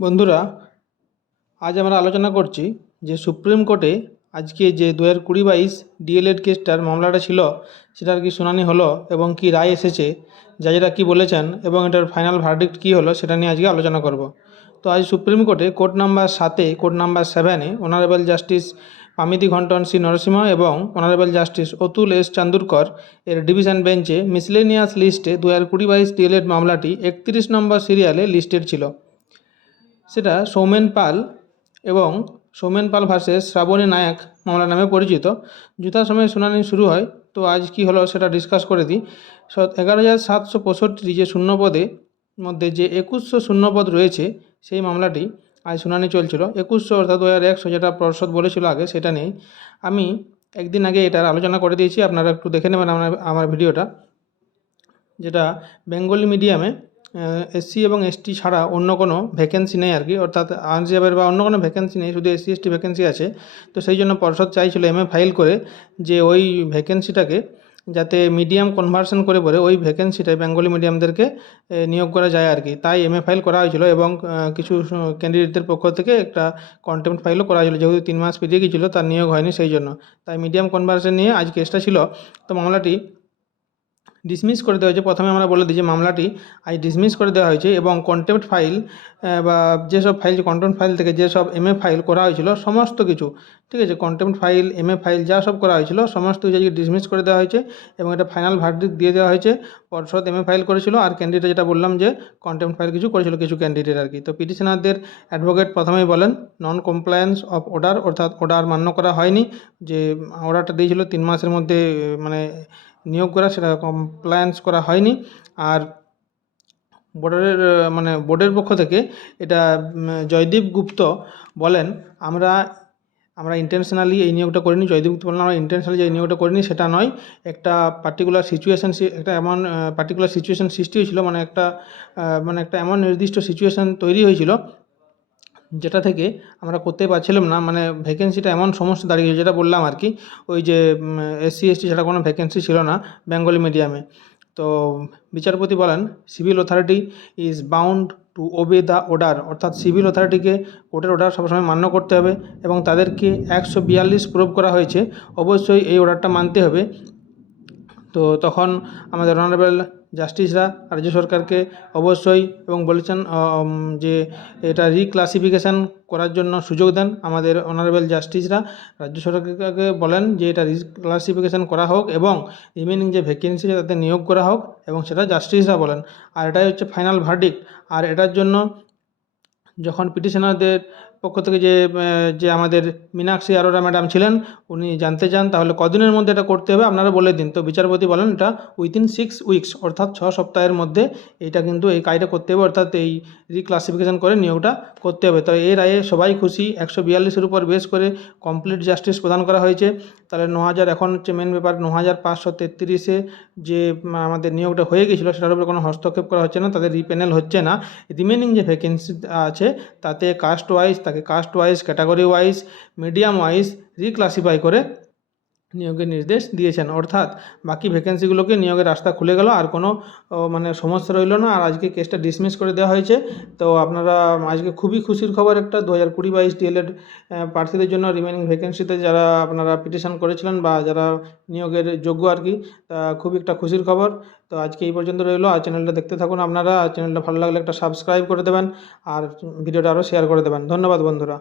বন্ধুরা, আজ আমরা আলোচনা করছি যে সুপ্রিম কোর্টে আজকে যে দু হাজার কুড়ি বাইশ ডিএলএড কেসটার মামলাটা ছিল, সেটার কি শুনানি হলো এবং কি রায় এসেছে, জাজেরা কী বলেছেন এবং এটার ফাইনাল ভার্ডিক্ট কি হলো সেটা নিয়ে আজকে আলোচনা করব। তো আজ সুপ্রিম কোর্টে কোর্ট নাম্বার সাতে, কোর্ট নাম্বার সেভেনে honourable justice Pamidighantam C Narasimha এবং honourable justice Atul S Chandurkar এর ডিভিশন বেঞ্চে মিসলেনিয়াস লিস্টে দু হাজার কুড়ি বাইশ ডিএলএড মামলাটি একত্রিশ নম্বর সিরিয়ালে লিস্টেড ছিল। সেটা সৌমেন পাল এবং সৌমেন পাল ভার্সেস শ্রাবণী নায়ক মামলা নামে পরিচিত। যথাসময়ে শুনানি শুরু হয়। তো আজ কি হলো সেটা ডিসকাস করে দিই। এগারো হাজার সাতশো পঁয়ষট্টি যে শূন্যপদে মধ্যে যে একুশশো শূন্যপদ রয়েছে সেই মামলাটি আজ শুনানি চলছিল। একুশশো অর্থাৎ দু হাজার একশো যেটা পর্ষদ বলেছিল আগে সেটা নেই আমি একদিন আগে এটার আলোচনা করে দিয়েছি। আপনারা একটু দেখে নেবেন আমার আমার ভিডিওটা। যেটা বেঙ্গলি মিডিয়ামে এসসি এবং এসটি ছাড়া অন্য কোনো ভ্যাকেন্সি নেই আর কি। অর্থাৎ আনরিজার্ভের বা অন্য কোনো ভ্যাকেন্সি নেই, শুধু এসসি, এসটি ভ্যাকেন্সি আছে। তো সেই জন্য পর্ষদ চাইছিল এমএ ফাইল করে যে ওই ভ্যাকেন্সিটাকে যাতে মিডিয়াম কনভার্সন করে পরে ওই ভ্যাকেন্সিটায় বেঙ্গলি মিডিয়ামদেরকে নিয়োগ করা যায় আর কি। তাই এমএ ফাইল করা হয়েছিল এবং কিছু ক্যান্ডিডেটদের পক্ষ থেকে একটা কন্টেম্প ফাইলও করা হয়েছিল। যেহেতু তিন মাস পেরিয়ে গিয়েছিল, তার নিয়োগ হয়নি সেই জন্য। তাই মিডিয়াম কনভার্সন নিয়ে আজ কেসটা ছিল। তো মামলাটি ডিসমিস করে দেওয়া হয়েছে। প্রথমে আমরা বলে দিই যে মামলাটি আজ ডিসমিস করে দেওয়া হয়েছে এবং কন্টেম্পট ফাইল বা যেসব ফাইল কন্টেম্পট ফাইল থেকে যেসব এমএ ফাইল করা হয়েছিল, সমস্ত কিছু, ঠিক আছে কন্টেম্পট ফাইল এমএ ফাইল যা সব করা হয়েছিল, সমস্ত কিছু আজকে ডিসমিস করে দেওয়া হয়েছে এবং এটা ফাইনাল ভার্ডিক দিয়ে দেওয়া হয়েছে। পর্ষদ এমএ ফাইল করেছিল আর ক্যান্ডিডেট যেটা বললাম যে কন্টেম্পট ফাইল কিছু করেছিল কিছু ক্যান্ডিডেট আর কি। তো পিটিশনারদের অ্যাডভোকেট প্রথমেই বলেন নন কমপ্লায়েন্স অফ অর্ডার অর্থাৎ অর্ডার মান্য করা হয়নি, যে অর্ডারটা দিয়েছিল তিন মাসের মধ্যে মানে নিয়োগ করা, সেটা কমপ্লায়েন্স করা হয়নি। আর বোর্ডের মানে বোর্ডের পক্ষ থেকে এটা জয়দীপ গুপ্ত বলেন, আমরা আমরা ইন্টেনশনালি এই নিয়োগটা করিনি। জয়দীপ গুপ্ত বলেন, আমরা ইন্টেনশনালি যে এই নিয়োগটা করিনি, সেটা নয়। একটা পার্টিকুলার সিচুয়েশান একটা এমন পার্টিকুলার সিচুয়েশান সৃষ্টি হয়েছিল। মানে একটা মানে একটা এমন নির্দিষ্ট সিচুয়েশান তৈরি হয়েছিল যেটা থেকে আমরা করতে পারছিলাম না মানে ভ্যাকেন্সিটা এমন সমস্যা দাঁড়িয়েছে যেটা বললাম আর কি, ওই যে এসসি এসটি ছাড়া কোনো ভ্যাকেন্সি ছিল না বেঙ্গলি মিডিয়ামে তো বিচারপতি বলেন civil authority is bound to obey the order অর্থাৎ সিভিল অথরিটিকে কোর্টের অর্ডার সবসময় মান্য করতে হবে এবং তাদেরকে একশো বিয়াল্লিশ প্রুভ করা হয়েছে। অবশ্যই এই অর্ডারটা মানতে হবে। তো তখন আমাদের অনারেবল জাস্টিসরা রাজ্য সরকারকে অবশ্যই এবং বলেছেন যে এটা রিক্লাসিফিকেশান করার জন্য সুযোগ দেন আমাদের অনারেবল জাস্টিসরা রাজ্য সরকারকে বলেন যে এটা রিক্লাসিফিকেশান করা হোক এবং রিমেনিং যে ভ্যাকেন্সি তাতে নিয়োগ করা হোক এবং সেটা জাস্টিসরা বলেন। আর এটাই হচ্ছে ফাইনাল ভার্ডিক্ট আর এটার জন্য যখন পিটিশনারদের পক্ষ থেকে যে যে আমাদের মীনাক্ষী আরোরা ম্যাডাম ছিলেন, উনি জানতে চান, তাহলে কদিনের মধ্যে এটা করতে হবে, আপনারা বলে দিন। তো বিচারপতি বলেন, এটা উইথিন সিক্স উইকস অর্থাৎ ছ সপ্তাহের মধ্যে এটা কিন্তু এই কাজটা করতে হবে, অর্থাৎ এই রিক্লাসিফিকেশন করে নিয়োগটা করতে হবে। তো এই রায়ে সবাই খুশি, একশো বিয়াল্লিশের উপর বেশ করে কমপ্লিট জাস্টিস প্রদান করা হয়েছে। তাহলে ন হাজার, এখন হচ্ছে মেন ব্যাপার ন হাজার পাঁচশো তেত্রিশে যে আমাদের নিয়োগটা হয়ে গেছিল, সেটার উপরে কোনো হস্তক্ষেপ করা হচ্ছে না, তাদের রিপ্যানেল হচ্ছে না। রিমেনিং যে ভ্যাকেন্সি আছে, তাতে কাস্ট ওয়াইজ তাকে caste wise category wise medium wise reclassify করে নিয়োগের নির্দেশ দিয়েছেন। অর্থাৎ বাকি ভ্যাকেন্সিগুলোকে নিয়োগের রাস্তা খুলে গেল, আর কোনো মানে সমস্যা রইল না। আর আজকে কেসটা ডিসমিস করে দেওয়া হয়েছে। তো আপনারা আজকে খুবই খুশির খবর একটা দু হাজার কুড়ি বাইশ ডিএলএড প্রার্থীদের জন্য রিমেনিং ভ্যাকেন্সিতে যারা আপনারা পিটিশন করেছিলেন বা যারা নিয়োগের যোগ্য আর কি, তা খুবই একটা খুশির খবর। তো আজকে এই পর্যন্ত রইল। আর চ্যানেলটা দেখতে থাকুন আপনারা। চ্যানেলটা ভালো লাগলে একটা সাবস্ক্রাইব করে দেবেন। আর ভিডিওটা আরও শেয়ার করে দেবেন। ধন্যবাদ বন্ধুরা।